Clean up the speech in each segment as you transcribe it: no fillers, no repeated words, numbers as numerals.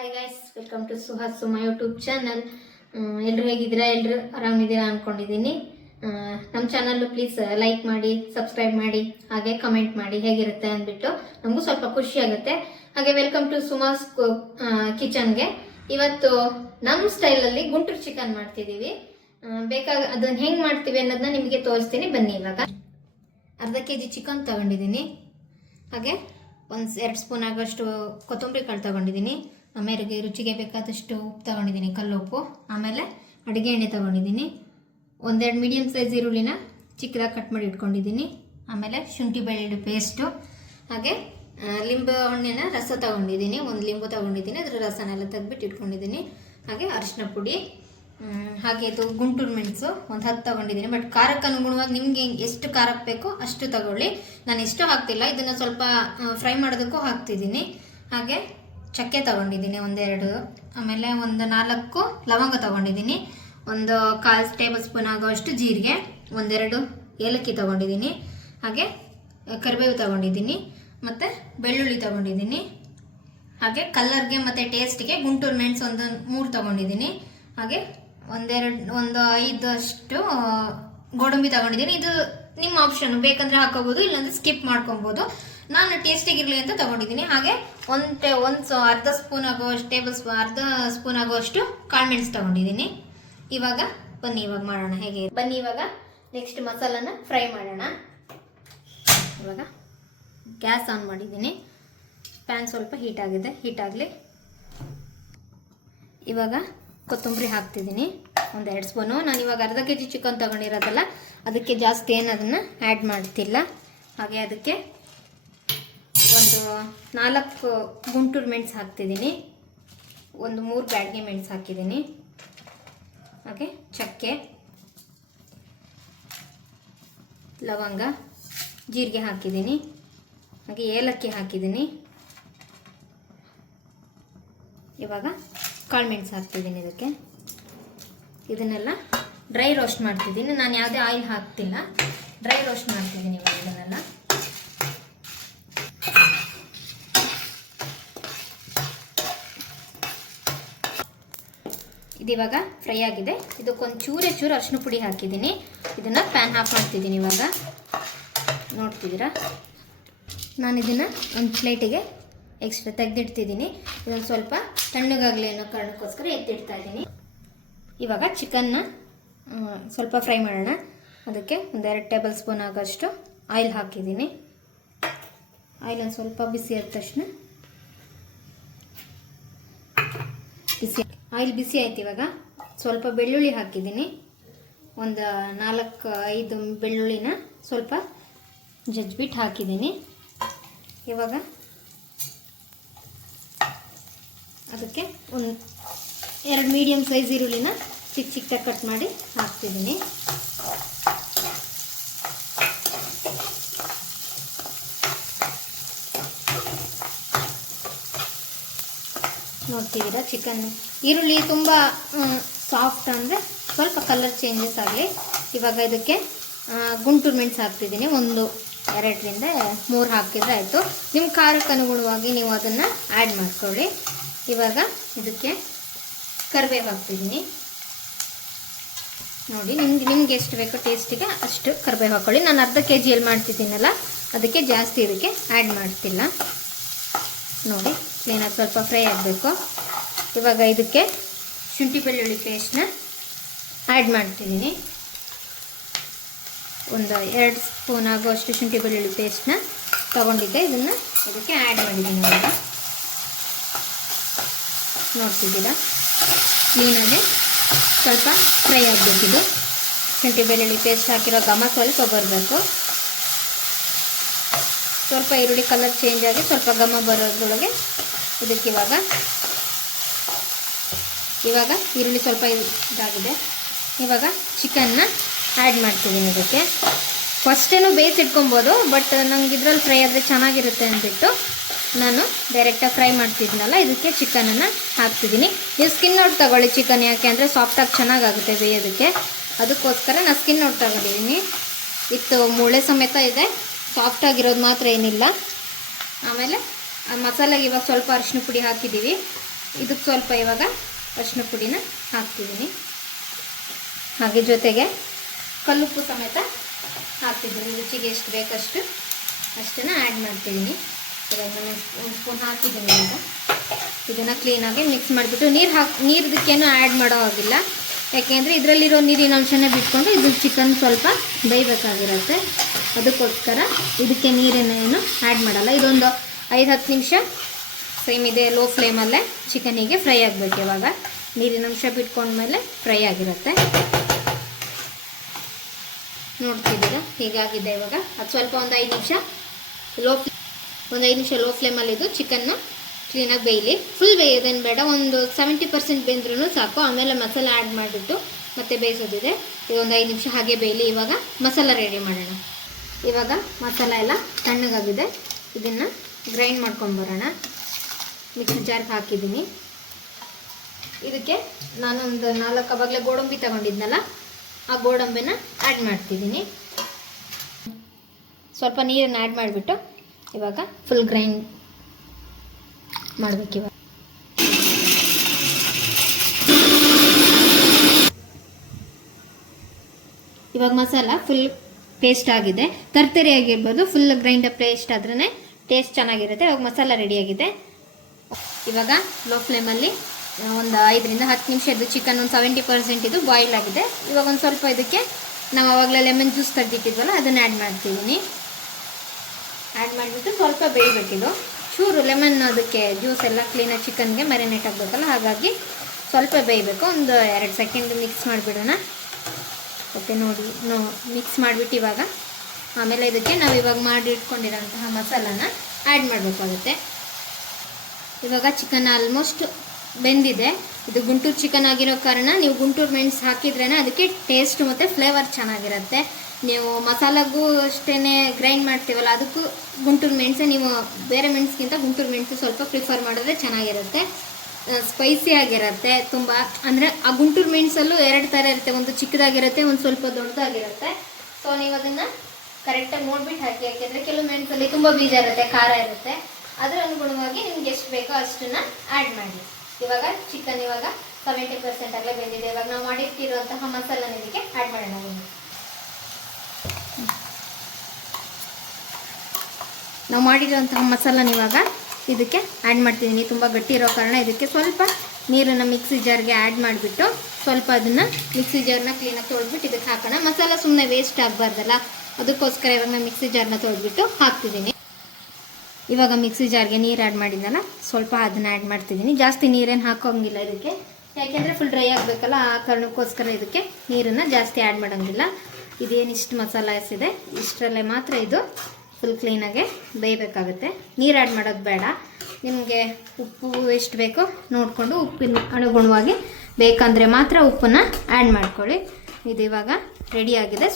Hi guys, welcome to Suhas Suma YouTube channel. ಎಲ್ಲರೂ ಹೇಗಿದ್ದೀರಾ? ಎಲ್ಲರೂ ಆರಾಮಿದ್ದೀರಾ ಅಂದ್ಕೊಂಡಿದ್ದೀನಿ. ನಮ್ಮ ಚಾನಲ್ಲು ಪ್ಲೀಸ್ ಲೈಕ್ ಮಾಡಿ, ಸಬ್ಸ್ಕ್ರೈಬ್ ಮಾಡಿ, ಹಾಗೆ ಕಮೆಂಟ್ ಮಾಡಿ ಹೇಗಿರುತ್ತೆ ಅಂದ್ಬಿಟ್ಟು ನಮಗೂ ಸ್ವಲ್ಪ ಖುಷಿ ಆಗುತ್ತೆ. ಹಾಗೆ ವೆಲ್ಕಮ್ ಟು ಸುಮಾಸ್ ಕಿಚನ್ಗೆ. ಇವತ್ತು ನಮ್ಮ ಸ್ಟೈಲಲ್ಲಿ ಗುಂಟೂರು ಚಿಕನ್ ಮಾಡ್ತಿದ್ದೀವಿ. ಅದನ್ನು ಹೆಂಗೆ ಮಾಡ್ತೀವಿ ಅನ್ನೋದನ್ನ ನಿಮಗೆ ತೋರಿಸ್ತೀನಿ, ಬನ್ನಿ. ಇವಾಗ ಅರ್ಧ kg ಚಿಕನ್ ತಗೊಂಡಿದ್ದೀನಿ. ಹಾಗೆ 2 ಸ್ಪೂನ್ ಆಗೋಷ್ಟು ಕೊತ್ತಂಬರಿ ಕಾಳು ತಗೊಂಡಿದ್ದೀನಿ. ಆಮೇಲೆ ರುಚಿಗೆ ಬೇಕಾದಷ್ಟು ಉಪ್ಪು ತಗೊಂಡಿದ್ದೀನಿ, ಕಲ್ಲು ಉಪ್ಪು. ಆಮೇಲೆ ಅಡುಗೆ ಎಣ್ಣೆ ತಗೊಂಡಿದ್ದೀನಿ. 1-2 ಮೀಡಿಯಮ್ ಸೈಜ್ ಈರುಳ್ಳಿನ ಚಿಕ್ಕದಾಗಿ ಕಟ್ ಮಾಡಿ ಇಟ್ಕೊಂಡಿದ್ದೀನಿ. ಆಮೇಲೆ ಶುಂಠಿ ಬೆಳ್ಳುಳ್ಳಿ ಪೇಸ್ಟು, ಹಾಗೆ ಲಿಂಬೆ ಹಣ್ಣಿನ ರಸ ತಗೊಂಡಿದ್ದೀನಿ. 1 ಲಿಂಬು ತಗೊಂಡಿದ್ದೀನಿ, ಅದರ ರಸನೆಲ್ಲ ತೆಗೆದ್ಬಿಟ್ಟು ಇಟ್ಕೊಂಡಿದ್ದೀನಿ. ಹಾಗೆ ಅರಿಶಿನ ಪುಡಿ, ಹಾಗೆ ಇದು ಗುಂಟೂರು ಮೆಣಸು 10 ತಗೊಂಡಿದ್ದೀನಿ. ಬಟ್ ಖಾರಕ್ಕೆ ಅನುಗುಣವಾಗಿ ನಿಮಗೆ ಎಷ್ಟು ಖಾರಕ್ಕೆ ಬೇಕೋ ಅಷ್ಟು ತಗೊಳ್ಳಿ. ನಾನು ಇಷ್ಟು ಹಾಕ್ತಿಲ್ಲ, ಇದನ್ನು ಸ್ವಲ್ಪ ಫ್ರೈ ಮಾಡೋದಕ್ಕೂ ಹಾಕ್ತಿದ್ದೀನಿ. ಹಾಗೆ ಚಕ್ಕೆ ತಗೊಂಡಿದ್ದೀನಿ 1-2, ಆಮೇಲೆ 4 ಲವಂಗ ತಗೊಂಡಿದ್ದೀನಿ. 1/4 ಟೇಬಲ್ ಸ್ಪೂನ್ ಆಗೋಷ್ಟು ಜೀರಿಗೆ, 1-2 ಏಲಕ್ಕಿ ತಗೊಂಡಿದ್ದೀನಿ. ಹಾಗೆ ಕರಿಬೇವು ತಗೊಂಡಿದ್ದೀನಿ, ಮತ್ತು ಬೆಳ್ಳುಳ್ಳಿ ತಗೊಂಡಿದ್ದೀನಿ. ಹಾಗೆ ಕಲರ್ಗೆ ಮತ್ತು ಟೇಸ್ಟಿಗೆ ಗುಂಟೂರು ಮೆಣಸು 3 ತಗೊಂಡಿದ್ದೀನಿ. ಹಾಗೆ 5 ಗೋಡಂಬಿ ತಗೊಂಡಿದ್ದೀನಿ. ಇದು ನಿಮ್ಮ ಆಪ್ಷನ್, ಬೇಕಂದರೆ ಹಾಕೋಬೋದು, ಇಲ್ಲಾಂದರೆ ಸ್ಕಿಪ್ ಮಾಡ್ಕೊಬೋದು. ನಾನು ಟೇಸ್ಟಿಗಿರಲಿ ಅಂತ ತಗೊಂಡಿದ್ದೀನಿ. ಹಾಗೆ ಅರ್ಧ ಸ್ಪೂನ್ ಆಗೋಷ್ಟು ಕಾಳುಮೆಣಸು ತಗೊಂಡಿದ್ದೀನಿ. ಇವಾಗ ಬನ್ನಿ ಮಾಡೋಣ ಹೇಗೆ. ಬನ್ನಿ ಇವಾಗ ನೆಕ್ಸ್ಟ್ ಮಸಾಲಾನ ಫ್ರೈ ಮಾಡೋಣ. ಇವಾಗ ಗ್ಯಾಸ್ ಆನ್ ಮಾಡಿದ್ದೀನಿ. ಪ್ಯಾನ್ ಸ್ವಲ್ಪ ಹೀಟ್ ಆಗಲಿ. ಇವಾಗ ಕೊತ್ತಂಬರಿ ಹಾಕ್ತಿದ್ದೀನಿ 1-2 ಸ್ಪೂನು. ನಾನು ಇವಾಗ ಅರ್ಧ kg ಚಿಕನ್ ತಗೊಂಡಿರೋದಲ್ಲ, ಅದಕ್ಕೆ ಜಾಸ್ತಿ ಏನು ಅದನ್ನು ಆ್ಯಡ್ ಮಾಡ್ತಿಲ್ಲ. ಹಾಗೆ ಅದಕ್ಕೆ 4 ಗುಂಟೂರು ಮೆಣಸು ಹಾಕ್ತಿದ್ದೀನಿ. 3 ಬ್ಯಾಡಗಿ ಮೆಣಸು ಹಾಕಿದ್ದೀನಿ. ಹಾಗೆ ಚಕ್ಕೆ, ಲವಂಗ, ಜೀರಿಗೆ ಹಾಕಿದ್ದೀನಿ. ಹಾಗೆ ಏಲಕ್ಕಿ ಹಾಕಿದ್ದೀನಿ. ಇವಾಗ ಕಾಳುಮೆಣಸು ಹಾಕ್ತಿದ್ದೀನಿ. ಇದನ್ನೆಲ್ಲ ಡ್ರೈ ರೋಸ್ಟ್ ಮಾಡ್ತಿದ್ದೀನಿ. ನಾನು ಯಾವುದೇ ಆಯಿಲ್ ಹಾಕ್ತಿಲ್ಲ, ಡ್ರೈ ರೋಸ್ಟ್ ಮಾಡ್ತಿದ್ದೀನಿ ಇವಾಗ ಇದನ್ನೆಲ್ಲ. ಇದಿವಾಗ ಫ್ರೈ ಆಗಿದೆ. ಇದಕ್ಕೊಂದು ಚೂರು ಅರಿಶಿನ ಪುಡಿ ಹಾಕಿದ್ದೀನಿ. ಇದನ್ನು ಪ್ಯಾನ್ ಆಫ್ ಮಾಡ್ತಿದ್ದೀನಿ. ಇವಾಗ ನೋಡ್ತಿದ್ದೀರಾ, ನಾನು ಇದನ್ನು ಒಂದು ಪ್ಲೇಟಿಗೆ ಎಕ್ಸ್ಟ್ರಾ ತೆಗೆದಿಡ್ತಿದ್ದೀನಿ. ಇದನ್ನು ಸ್ವಲ್ಪ ತಣ್ಣಗಾಗಲಿ ಅನ್ನೋ ಕಾರಣಕ್ಕೋಸ್ಕರ ಎತ್ತಿಡ್ತಾ ಇದ್ದೀನಿ. ಇವಾಗ ಚಿಕನ್ನ ಸ್ವಲ್ಪ ಫ್ರೈ ಮಾಡೋಣ. ಅದಕ್ಕೆ 1-2 ಟೇಬಲ್ ಸ್ಪೂನ್ ಆಗೋಷ್ಟು ಆಯಿಲ್ ಹಾಕಿದ್ದೀನಿ. ಆಯಿಲ್ ಸ್ವಲ್ಪ ಬಿಸಿ ಆದ ತಕ್ಷಣ ಆಯಿಲ್ ಬಿಸಿ ಆಯ್ತು. ಇವಾಗ ಸ್ವಲ್ಪ ಬೆಳ್ಳುಳ್ಳಿ ಹಾಕಿದ್ದೀನಿ. 4-5 ಬೆಳ್ಳುಳ್ಳಿನ ಸ್ವಲ್ಪ ಜಜ್ಜಿಬಿಟ್ಟು ಹಾಕಿದ್ದೀನಿ. ಇವಾಗ ಅದಕ್ಕೆ 2 ಮೀಡಿಯಮ್ ಸೈಜ್ ಈರುಳ್ಳಿನ ಚಿಕ್ಕದಾಗಿ ಕಟ್ ಮಾಡಿ ಹಾಕ್ತಿದ್ದೀನಿ. ನೋಡ್ತಿದ್ದೀರಾ, ಚಿಕನ್ ಈರುಳ್ಳಿ ತುಂಬ ಸಾಫ್ಟ್ ಅಂದರೆ ಸ್ವಲ್ಪ ಕಲರ್ ಚೇಂಜಸ್ ಆಗಲಿ. ಇವಾಗ ಇದಕ್ಕೆ ಗುಂಟೂರು ಮೆಣಸು ಹಾಕ್ತಿದ್ದೀನಿ. 1-2ರಿಂದ 3 ಹಾಕಿದರೆ ಆಯಿತು. ನಿಮ್ಮ ಖಾರಕ್ಕೆ ಅನುಗುಣವಾಗಿ ನೀವು ಅದನ್ನು ಆ್ಯಡ್ ಮಾಡ್ಕೊಳ್ಳಿ. ಇವಾಗ ಇದಕ್ಕೆ ಕರಿಬೇವು ಹಾಕ್ತಿದ್ದೀನಿ. ನೋಡಿ, ನಿಮ್ಗೆ ಎಷ್ಟು ಬೇಕೋ ಟೇಸ್ಟಿಗೆ ಅಷ್ಟು ಕರಿಬೇವು ಹಾಕ್ಕೊಳ್ಳಿ. ನಾನು ಅರ್ಧ kg ಮಾಡ್ತಿದ್ದೀನಲ್ಲ, ಅದಕ್ಕೆ ಜಾಸ್ತಿ ಇದಕ್ಕೆ ಆ್ಯಡ್ ಮಾಡ್ತಿಲ್ಲ. ನೋಡಿ, ಕ್ಲೀನಾಗಿ ಸ್ವಲ್ಪ ಫ್ರೈ ಆಗಬೇಕು. ಇವಾಗ ಇದಕ್ಕೆ ಶುಂಠಿ ಬೆಳ್ಳುಳ್ಳಿ ಪೇಸ್ಟ್ನ ಆ್ಯಡ್ ಮಾಡ್ತಿದ್ದೀನಿ. 1-2 ಸ್ಪೂನ್ ಆಗೋಷ್ಟು ಶುಂಠಿ ಬೆಳ್ಳುಳ್ಳಿ ಪೇಸ್ಟ್ನ ತಗೊಂಡಿದ್ದೆ, ಇದನ್ನು ಇದಕ್ಕೆ ಆ್ಯಡ್ ಮಾಡಿದ್ದೀನಿ. ಇವಾಗ ನೋಡ್ತಿದ್ದೀರಾ, ಕ್ಲೀನಾಗಿ ಸ್ವಲ್ಪ ಫ್ರೈ ಆಗಬೇಕಿದು. ಶುಂಠಿ ಬೆಳ್ಳುಳ್ಳಿ ಪೇಸ್ಟ್ ಹಾಕಿರೋ ಘಮ ಸ್ವಲ್ಪ ಬರಬೇಕು. ಸ್ವಲ್ಪ ಈರುಳ್ಳಿ ಕಲರ್ ಚೇಂಜ್ ಆಗಿ ಸ್ವಲ್ಪ ಘಮ ಬರೋದ್ರೊಳಗೆ ಇದಕ್ಕೆ ಇವಾಗ ಈರುಳ್ಳಿ ಸ್ವಲ್ಪ ಇದಾಗಿದೆ. ಇವಾಗ ಚಿಕನ್ನ ಆ್ಯಡ್ ಮಾಡ್ತಿದ್ದೀನಿ. ಇದಕ್ಕೆ ಫಸ್ಟೇನು ಬೇಯಿಸಿಟ್ಕೊಬೋದು, ಬಟ್ ನಂಗೆ ಇದ್ರಲ್ಲಿ ಫ್ರೈ ಆದರೆ ಚೆನ್ನಾಗಿರುತ್ತೆ ಅಂದ್ಬಿಟ್ಟು ನಾನು ಡೈರೆಕ್ಟಾಗಿ ಫ್ರೈ ಮಾಡ್ತಿದ್ದೀನಲ್ಲ, ಇದಕ್ಕೆ ಚಿಕನನ್ನು ಹಾಕ್ತಿದ್ದೀನಿ. ನೀವು ಸ್ಕಿನ್ ಔಟ್ ತಗೊಳ್ಳಿ ಚಿಕನ್, ಯಾಕೆ ಅಂದರೆ ಸಾಫ್ಟಾಗಿ ಚೆನ್ನಾಗಾಗುತ್ತೆ ಬೇಯೋದಕ್ಕೆ. ಅದಕ್ಕೋಸ್ಕರ ನಾನು ಸ್ಕಿನ್ ಔಟ್ ತಗೊಂಡಿದ್ದೀನಿ. ಇತ್ತು ಮೂಳೆ ಸಮೇತ ಇದೆ, ಸಾಫ್ಟಾಗಿರೋದು ಮಾತ್ರ ಏನಿಲ್ಲ. ಆಮೇಲೆ ಆ ಮಸಾಲೆಗೆ ಇವಾಗ ಸ್ವಲ್ಪ ಅರಿಶಿನ ಪುಡಿ ಹಾಕಿದ್ದೀವಿ. ಇದಕ್ಕೆ ಸ್ವಲ್ಪ ಇವಾಗ ಅರಿಶಿನ ಪುಡಿನ ಹಾಕ್ತಿದ್ದೀನಿ. ಹಾಗೆ ಜೊತೆಗೆ ಕಲ್ಲುಪ್ಪು ಸಮೇತ ಹಾಕ್ತಿದ್ದೀನಿ. ರುಚಿಗೆ ಎಷ್ಟು ಬೇಕಷ್ಟು ಅಷ್ಟನ್ನು ಆ್ಯಡ್ ಮಾಡ್ತಿದ್ದೀನಿ. ಇವಾಗ ಒಂದು ಸ್ಪೂನ್ ಹಾಕಿದ್ದೀನಿ. ಈಗ ಇದನ್ನು ಕ್ಲೀನಾಗಿ ಮಿಕ್ಸ್ ಮಾಡಿಬಿಟ್ಟು ನೀರದಕ್ಕೇನು ಆ್ಯಡ್ ಮಾಡೋ ಹಾಗಿಲ್ಲ, ಯಾಕೆಂದರೆ ಇದರಲ್ಲಿರೋ ನೀರಿನ ಅಂಶನ ಬಿಟ್ಕೊಂಡು ಇದು ಚಿಕನ್ ಸ್ವಲ್ಪ ಬೇಯಬೇಕಾಗಿರುತ್ತೆ. ಅದಕ್ಕೋಸ್ಕರ ಇದಕ್ಕೆ ನೀರೇನೇನು ಆ್ಯಡ್ ಮಾಡಲ್ಲ. ಇದೊಂದು 5-10 ನಿಮಿಷ ಸೇಮ್ ಇದೆ ಲೋ ಫ್ಲೇಮಲ್ಲೇ ಚಿಕನಿಗೆ ಫ್ರೈ ಆಗಬೇಕು. ಇವಾಗ ನೀರಿನ ಅಂಶ ಬಿಟ್ಕೊಂಡ್ಮೇಲೆ ಫ್ರೈ ಆಗಿರುತ್ತೆ. ನೋಡ್ತಿದ್ದೀರಾ ಹೀಗಾಗಿದೆ. ಇವಾಗ ಅದು ಸ್ವಲ್ಪ ಒಂದು 5 ನಿಮಿಷ ಲೋ ಫ್ಲೇಮಲ್ಲಿ ಇದು ಚಿಕನ್ನ ಕ್ಲೀನಾಗಿ ಬೇಯಲಿ. ಫುಲ್ ಬೇಯೋದೇನು ಬೇಡ, ಒಂದು 70% ಬೆಂದ್ರೂ ಸಾಕು. ಆಮೇಲೆ ಮಸಾಲ ಆ್ಯಡ್ ಮಾಡಿಬಿಟ್ಟು ಮತ್ತೆ ಬೇಯಿಸೋದಿದೆ. ಇದೊಂದು 5 ನಿಮಿಷ ಹಾಗೆ ಬೇಯಲಿ. ಇವಾಗ ಮಸಾಲ ರೆಡಿ ಮಾಡೋಣ. ಇವಾಗ ಮಸಾಲ ಎಲ್ಲ ತಣ್ಣಗಾಗಿದೆ. ಇದನ್ನು ಗ್ರೈಂಡ್ ಮಾಡ್ಕೊಂಡು ಬರೋಣ. ಮಿಕ್ಸಿ ಜಾರ್ಗೆ ಹಾಕಿದ್ದೀನಿ. ಇದಕ್ಕೆ ನಾನೊಂದು 4 ಅವಾಗಲೇ ಗೋಡಂಬಿ ತಗೊಂಡಿದ್ನಲ್ಲ, ಆ ಗೋಡಂಬಿನ ಆ್ಯಡ್ ಮಾಡ್ತಿದ್ದೀನಿ. ಸ್ವಲ್ಪ ನೀರನ್ನು ಆ್ಯಡ್ ಮಾಡಿಬಿಟ್ಟು ಇವಾಗ ಫುಲ್ ಗ್ರೈಂಡ್ ಮಾಡಬೇಕು. ಇವಾಗ ಮಸಾಲ ಫುಲ್ ಪೇಸ್ಟ್ ಆಗಿದೆ. ತರ್ತರಿಯಾಗಿರ್ಬೋದು, ಫುಲ್ ಗ್ರೈಂಡ್ ಪೇಸ್ಟ್ ಆದ್ರೇ ಟೇಸ್ಟ್ ಚೆನ್ನಾಗಿರುತ್ತೆ. ಇವಾಗ ಮಸಾಲ ರೆಡಿಯಾಗಿದೆ. ಇವಾಗ ಲೋ ಫ್ಲೇಮಲ್ಲಿ ಒಂದು 5-10 ನಿಮಿಷ ಇದು ಚಿಕನ್ ಒಂದು 70% ಇದು ಬಾಯ್ಲ್ ಆಗಿದೆ. ಇವಾಗ ಒಂದು ಸ್ವಲ್ಪ ಇದಕ್ಕೆ ನಾವು ಆವಾಗಲೇ ಲೆಮನ್ ಜ್ಯೂಸ್ ತೆಗೆದಿಟ್ಟಿದ್ವಲ್ಲ ಅದನ್ನು ಆ್ಯಡ್ ಮಾಡ್ತಿದ್ದೀನಿ. ಆ್ಯಡ್ ಮಾಡಿಬಿಟ್ಟು ಸ್ವಲ್ಪ ಬೇಯಬೇಕಿದು. ಚೂರು ಲೆಮನ್ ಅದಕ್ಕೆ ಜ್ಯೂಸ್ ಎಲ್ಲ ಕ್ಲೀನಾಗಿ ಚಿಕನ್ಗೆ ಮ್ಯಾರಿನೇಟ್ ಆಗಬೇಕಲ್ಲ, ಹಾಗಾಗಿ ಸ್ವಲ್ಪ ಬೇಯಬೇಕು. ಒಂದು 2 ಸೆಕೆಂಡ್ ಮಿಕ್ಸ್ ಮಾಡಿಬಿಡೋಣ. ಮತ್ತು ನೋಡಿ ಮಿಕ್ಸ್ ಮಾಡಿಬಿಟ್ಟು ಇವಾಗ ಆಮೇಲೆ ಇದಕ್ಕೆ ನಾವು ಇವಾಗ ಮಾಡಿ ಇಟ್ಕೊಂಡಿರೋಂತಹ ಮಸಾಲಾನ ಆ್ಯಡ್ ಮಾಡಬೇಕಾಗುತ್ತೆ. ಇವಾಗ ಚಿಕನ್ ಆಲ್ಮೋಸ್ಟ್ ಬೆಂದಿದೆ. ಇದು ಗುಂಟೂರು ಚಿಕನ್ ಆಗಿರೋ ಕಾರಣ ನೀವು ಗುಂಟೂರು ಮೆಣಸು ಹಾಕಿದ್ರೇ ಅದಕ್ಕೆ ಟೇಸ್ಟ್ ಮತ್ತು ಫ್ಲೇವರ್ ಚೆನ್ನಾಗಿರುತ್ತೆ. ನೀವು ಮಸಾಲಾಗೂ ಅಷ್ಟೇ ಗ್ರೈಂಡ್ ಮಾಡ್ತೀವಲ್ಲ, ಅದಕ್ಕೂ ಗುಂಟೂರು ಮೆಣಸೆ, ನೀವು ಬೇರೆ ಮೆಣಸಿಗಿಂತ ಗುಂಟೂರು ಮೆಣಸು ಸ್ವಲ್ಪ ಪ್ರಿಫರ್ ಮಾಡಿದ್ರೆ ಚೆನ್ನಾಗಿರುತ್ತೆ. ಸ್ಪೈಸಿ ಆಗಿರುತ್ತೆ ತುಂಬ. ಅಂದರೆ ಆ ಗುಂಟೂರು ಮೆಣಸಲ್ಲೂ 2 ಥರ ಇರುತ್ತೆ, ಒಂದು ಚಿಕ್ಕದಾಗಿರುತ್ತೆ, ಒಂದು ಸ್ವಲ್ಪ ದೊಡ್ಡದಾಗಿರುತ್ತೆ. ಸೊ ನೀವು ಅದನ್ನು ಕರೆಕ್ಟಾಗಿ ನೋಡ್ಬಿಟ್ಟು ಹಾಕಿ. ಯಾಕೆಂದರೆ ಕೆಲವು ಮೆಣಸಲ್ಲಿ ತುಂಬ ಬೀಜ ಇರುತ್ತೆ, ಖಾರ ಇರುತ್ತೆ. ಅದರ ಅನುಗುಣವಾಗಿ ನಿಮ್ಗೆ ಎಷ್ಟು ಬೇಕೋ ಅಷ್ಟನ್ನು ಆ್ಯಡ್ ಮಾಡಿ. ಇವಾಗ ಚಿಕನ್ ಇವಾಗ 70% ಆಗಲೇ ಬೆಂದಿದೆ. ಇವಾಗ ನಾವು ಮಾಡಿಟ್ಟಿರುವಂತಹ ಮಸಾಲನ ಇದಕ್ಕೆ ಆ್ಯಡ್ ಮಾಡೋಣ. ನಾವು ಮಾಡಿರೋಂತಹ ಮಸಾಲನ ಇವಾಗ ಇದಕ್ಕೆ ಆ್ಯಡ್ ಮಾಡ್ತಿದ್ದೀನಿ. ತುಂಬ ಗಟ್ಟಿ ಇರೋ ಕಾರಣ ಇದಕ್ಕೆ ಸ್ವಲ್ಪ ನೀರನ್ನು ಮಿಕ್ಸಿ ಜಾರ್ಗೆ ಆ್ಯಡ್ ಮಾಡಿಬಿಟ್ಟು ಸ್ವಲ್ಪ ಅದನ್ನು ಮಿಕ್ಸಿ ಜಾರ್ನ ಕ್ಲೀನಾಗಿ ತೊಳೆದ್ಬಿಟ್ಟು ಇದಕ್ಕೆ ಹಾಕೋಣ. ಮಸಾಲ ಸುಮ್ಮನೆ ವೇಸ್ಟ್ ಆಗಬಾರ್ದಲ್ಲ, ಅದಕ್ಕೋಸ್ಕರ ಇವಾಗ ನಾನು ಮಿಕ್ಸಿ ಜಾರ್ನ ತೊಳೆದ್ಬಿಟ್ಟು ಹಾಕ್ತಿದ್ದೀನಿ. ಇವಾಗ ಮಿಕ್ಸಿ ಜಾರ್ಗೆ ನೀರು ಆ್ಯಡ್ ಮಾಡಿದ್ನಲ್ಲ, ಸ್ವಲ್ಪ ಅದನ್ನು ಆ್ಯಡ್ ಮಾಡ್ತಿದ್ದೀನಿ. ಜಾಸ್ತಿ ನೀರೇನು ಹಾಕೋಂಗಿಲ್ಲ ಇದಕ್ಕೆ, ಯಾಕೆಂದರೆ ಫುಲ್ ಡ್ರೈ ಆಗಬೇಕಲ್ಲ, ಆ ಕಾರಣಕ್ಕೋಸ್ಕರ ಇದಕ್ಕೆ ನೀರನ್ನು ಜಾಸ್ತಿ ಆ್ಯಡ್ ಮಾಡೋಂಗಿಲ್ಲ. ಇದೇನಿಷ್ಟು ಮಸಾಲ ಎಸಿದೆ ಇಷ್ಟರಲ್ಲೇ ಮಾತ್ರ ಇದು ಫುಲ್ ಕ್ಲೀನಾಗೆ ಬೇಯಬೇಕಾಗುತ್ತೆ. ನೀರು ಆ್ಯಡ್ ಮಾಡೋದು ಬೇಡ. ನಿಮಗೆ ಉಪ್ಪು ಎಷ್ಟು ಬೇಕೋ ನೋಡಿಕೊಂಡು ಉಪ್ಪಿನ ಅನುಗುಣವಾಗಿ ಬೇಕಂದರೆ ಮಾತ್ರ ಉಪ್ಪನ್ನು ಆ್ಯಡ್ ಮಾಡ್ಕೊಳ್ಳಿ. ಇದು ಇವಾಗ ರೆಡಿಯಾಗಿದೆ.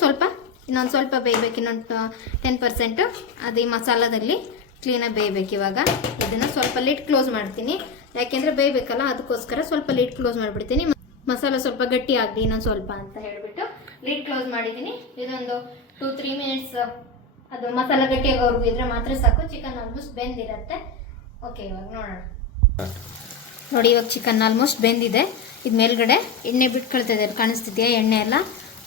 ಇನ್ನೊಂದು ಸ್ವಲ್ಪ ಬೇಯಬೇಕು. ಇನ್ನೊಂದು 10% ಅದು ಈ ಮಸಾಲದಲ್ಲಿ ಕ್ಲೀನಾಗಿ ಬೇಯಬೇಕು. ಇವಾಗ ಇದನ್ನು ಸ್ವಲ್ಪ ಲಿಡ್ ಕ್ಲೋಸ್ ಮಾಡ್ತೀನಿ, ಯಾಕೆಂದರೆ ಬೇಯಬೇಕಲ್ಲ, ಅದಕ್ಕೋಸ್ಕರ ಸ್ವಲ್ಪ ಲಿಡ್ ಕ್ಲೋಸ್ ಮಾಡಿಬಿಡ್ತೀನಿ. ಮಸಾಲ ಸ್ವಲ್ಪ ಗಟ್ಟಿ ಆಗಲಿ ಇನ್ನೊಂದು ಸ್ವಲ್ಪ ಅಂತ ಹೇಳಿಬಿಟ್ಟು ಲಿಡ್ ಕ್ಲೋಸ್ ಮಾಡಿದ್ದೀನಿ. ಇದೊಂದು 2-3 ಮಿನಿಟ್ಸ್ ಅದು ಮಸಾಲ ಗಟ್ಟಿಯಾಗೋರ್ಗು ಇದ್ರೆ ಮಾತ್ರ ಸಾಕು. Chicken almost ಬೆಂದಿರುತ್ತೆ. ಓಕೆ, ಇವಾಗ ನೋಡೋಣ. ನೋಡಿ, ಇವಾಗ ಚಿಕನ್ ಆಲ್ಮೋಸ್ಟ್ ಬೆಂದಿದೆ. ಇದು ಮೇಲ್ಗಡೆ ಎಣ್ಣೆ ಬಿಟ್ಕೊಳ್ತಿದೆ, ಕಾಣಿಸ್ತಿದೆಯಾ? ಎಣ್ಣೆ ಎಲ್ಲ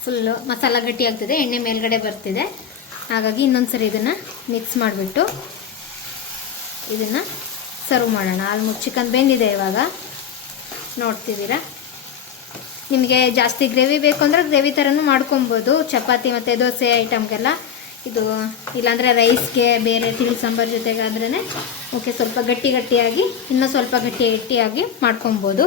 ಫುಲ್ಲು ಮಸಾಲ ಗಟ್ಟಿ ಆಗ್ತಿದೆ, ಎಣ್ಣೆ ಮೇಲ್ಗಡೆ ಬರ್ತಿದೆ. ಹಾಗಾಗಿ ಇನ್ನೊಂದ್ಸರಿ ಇದನ್ನು ಮಿಕ್ಸ್ ಮಾಡಿಬಿಟ್ಟು ಇದನ್ನು ಸರ್ವ್ ಮಾಡೋಣ. ಆಲ್ಮೋಸ್ಟ್ ಚಿಕನ್ ಬೆಂದಿದೆ. ಇವಾಗ ನೋಡ್ತಿದ್ದೀರಾ. ನಿಮಗೆ ಜಾಸ್ತಿ ಗ್ರೇವಿ ಬೇಕು ಅಂದರೆ ಗ್ರೇವಿ ಥರನೂ ಮಾಡ್ಕೊಬೋದು, ಚಪಾತಿ ಮತ್ತು ದೋಸೆ ಐಟಮ್ಗೆಲ್ಲ. ಇದು ಇಲ್ಲಾಂದರೆ ರೈಸ್ಗೆ ಬೇರೆ ತಿಳಿ ಸಾಂಬಾರು ಜೊತೆಗೆ ಆದ್ರೇ ಓಕೆ. ಸ್ವಲ್ಪ ಗಟ್ಟಿಯಾಗಿ ಇನ್ನೂ ಸ್ವಲ್ಪ ಗಟ್ಟಿಯಾಗಿ ಮಾಡ್ಕೊಬೋದು.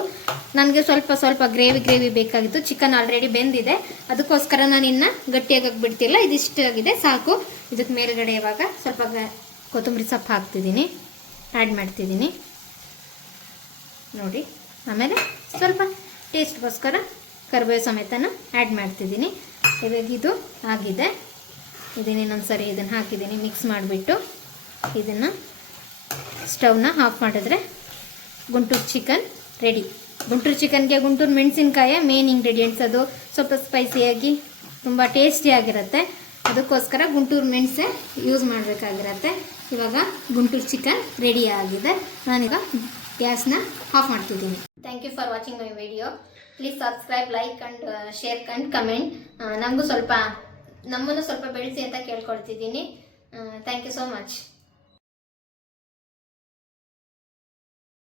ನನಗೆ ಸ್ವಲ್ಪ ಗ್ರೇವಿ ಬೇಕಾಗಿತ್ತು. ಚಿಕನ್ ಆಲ್ರೆಡಿ ಬೆಂದಿದೆ, ಅದಕ್ಕೋಸ್ಕರ ನಾನು ಇನ್ನು ಗಟ್ಟಿಯಾಗಿ ಬಿಡ್ತಿಲ್ಲ. ಇದಿಷ್ಟಾಗಿದೆ ಸಾಕು. ಇದಕ್ಕೆ ಮೇಲ್ಗಡೆ ಇವಾಗ ಸ್ವಲ್ಪ ಕೊತ್ತಂಬರಿ ಸೊಪ್ಪು ಹಾಕ್ತಿದ್ದೀನಿ, ಆ್ಯಡ್ ಮಾಡ್ತಿದ್ದೀನಿ ನೋಡಿ. ಆಮೇಲೆ ಸ್ವಲ್ಪ ಟೇಸ್ಟ್ಗೋಸ್ಕರ ಕರಿಬೇವು ಸಮೇತನ ಆ್ಯಡ್ ಮಾಡ್ತಿದ್ದೀನಿ. ಇವಾಗ ಇದು ಆಗಿದೆ. ಇನ್ನೊಂದು ಸರಿ ಇದನ್ನು ಹಾಕಿದ್ದೀನಿ, ಮಿಕ್ಸ್ ಮಾಡಿಬಿಟ್ಟು ಇದನ್ನು ಸ್ಟವ್ನ ಆಫ್ ಮಾಡಿದ್ರೆ ಗುಂಟೂರು ಚಿಕನ್ ರೆಡಿ. ಗುಂಟೂರು ಚಿಕನ್ಗೆ ಗುಂಟೂರು ಮೆಣಸಿನ್ಕಾಯಿ ಮೇನ್ ಇಂಗ್ರೀಡಿಯೆಂಟ್ಸ್. ಅದು ಸ್ವಲ್ಪ ಸ್ಪೈಸಿಯಾಗಿ ತುಂಬ ಟೇಸ್ಟಿಯಾಗಿರುತ್ತೆ, ಅದಕ್ಕೋಸ್ಕರ ಗುಂಟೂರು ಮೆಣಸೆ ಯೂಸ್ ಮಾಡಬೇಕಾಗಿರತ್ತೆ. ಇವಾಗ ಗುಂಟೂರು ಚಿಕನ್ ರೆಡಿ ಆಗಿದೆ. ನಾನೀಗ ಗ್ಯಾಸ್ನ ಆಫ್ ಮಾಡ್ತಿದ್ದೀನಿ. Thank you for watching my video. Please subscribe, like and share and comment. ನಮ್ಮನ್ನು ಸ್ವಲ್ಪ ಬೆಳೆಸಿ ಅಂತ ಕೇಳ್ಕೊಳ್ತಿದ್ದೀನಿ. Thank you so much.